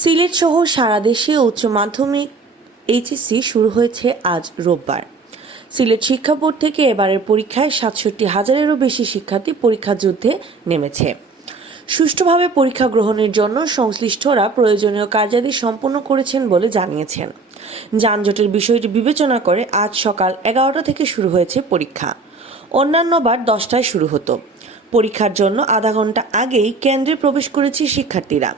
সিলেট সহ সারা দেশে উচ্চ মাধ্যমিক এইচএসসি শুরু হয়েছে আজ রোববার। সিলেট শিক্ষা বোর্ড থেকে এবারের পরীক্ষায় ৬৭,০০০-এরও বেশি শিক্ষার্থী পরীক্ষা যুদ্ধে নেমেছে। সুষ্ঠুভাবে পরীক্ষা গ্রহণের জন্য সংশ্লিষ্টরা প্রয়োজনীয় কার্যাদি সম্পন্ন করেছেন বলে জানিয়েছেন। যানজটের বিষয়টি বিবেচনা করে আজ সকাল 11টা থেকে শুরু হয়েছে পরীক্ষা। অন্যান্যবার 10টায় শুরু হতো। পরীক্ষার জন্য আধা ঘন্টা আগেই কেন্দ্রে প্রবেশ করেছে শিক্ষার্থীরা।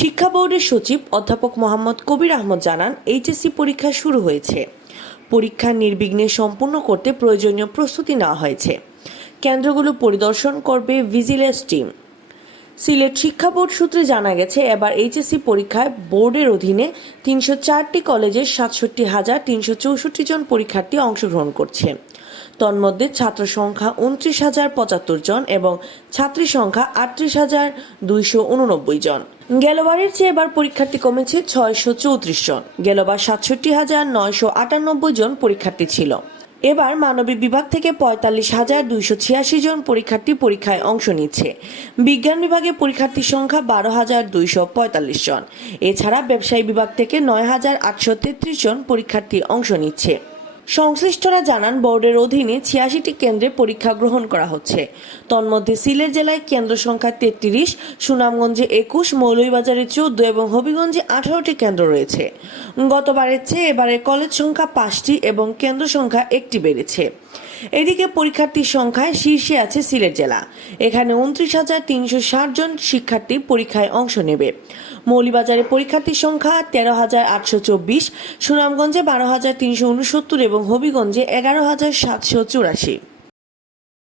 শিক্ষা বোর্ডের সচিব অধ্যাপক মোহাম্মদ কবির আহমদ জানান, এইচএসসি পরীক্ষা শুরু হয়েছে। পরীক্ষা নির্বিঘ্নে সম্পূর্ণ করতে প্রয়োজনীয় প্রস্তুতি নেওয়া হয়েছে। কেন্দ্রগুলো পরিদর্শন করবে ভিজিলেন্স টিম। সিলেট শিক্ষা বোর্ড সূত্রে জানা গেছে, এবার এইচএসসি পরীক্ষায় বোর্ডের অধীনে ৩০৪টি কলেজের ৬৭,৩৬৪ জন পরীক্ষার্থী অংশগ্রহণ করছে। তন্মধ্যে ছাত্র সংখ্যা ২৯,০৭৫ জন এবং ছাত্রী সংখ্যা ৩৮,২৮৯ জন। গেলবারের চেয়ে এবার পরীক্ষার্থী কমেছে ৬৩৪ জন। গেলবার ৬৭,৯৯৮ জন পরীক্ষার্থী ছিল। এবার মানবিক বিভাগ থেকে ৪৫,২৮৬ জন পরীক্ষার্থী পরীক্ষায় অংশ নিচ্ছে। বিজ্ঞান বিভাগে পরীক্ষার্থীর সংখ্যা ১২,২৪৫ জন। এছাড়া ব্যবসায়ী বিভাগ থেকে ৯,৮৩৩ জন পরীক্ষার্থী অংশ নিচ্ছে। সংশ্লিষ্টরা জানান, বোর্ডের অধীনে ৮৬টি কেন্দ্রে পরীক্ষা গ্রহণ করা হচ্ছে। তন্মধ্যে সিলেট জেলায় কেন্দ্র সংখ্যা ৩৩, সুনামগঞ্জে ২১, মৌলভীবাজারে ১৪ এবং হবিগঞ্জে ১৮টি কেন্দ্র রয়েছে। গতবারের চেয়ে এবারে কলেজ সংখ্যা ৫টি এবং কেন্দ্র সংখ্যা ১টি বেড়েছে। এদিকে পরীক্ষার্থীর সংখ্যায় শীর্ষে আছে সিলেট জেলা। এখানে ২৯,৩৬০ জন শিক্ষার্থী পরীক্ষায় অংশ নেবে। মৌলভীবাজারে পরীক্ষার্থীর সংখ্যা ১৩,৮২৪, সুনামগঞ্জে ১২,৩৬৯ এবং হবিগঞ্জে ১১,৭৮৪।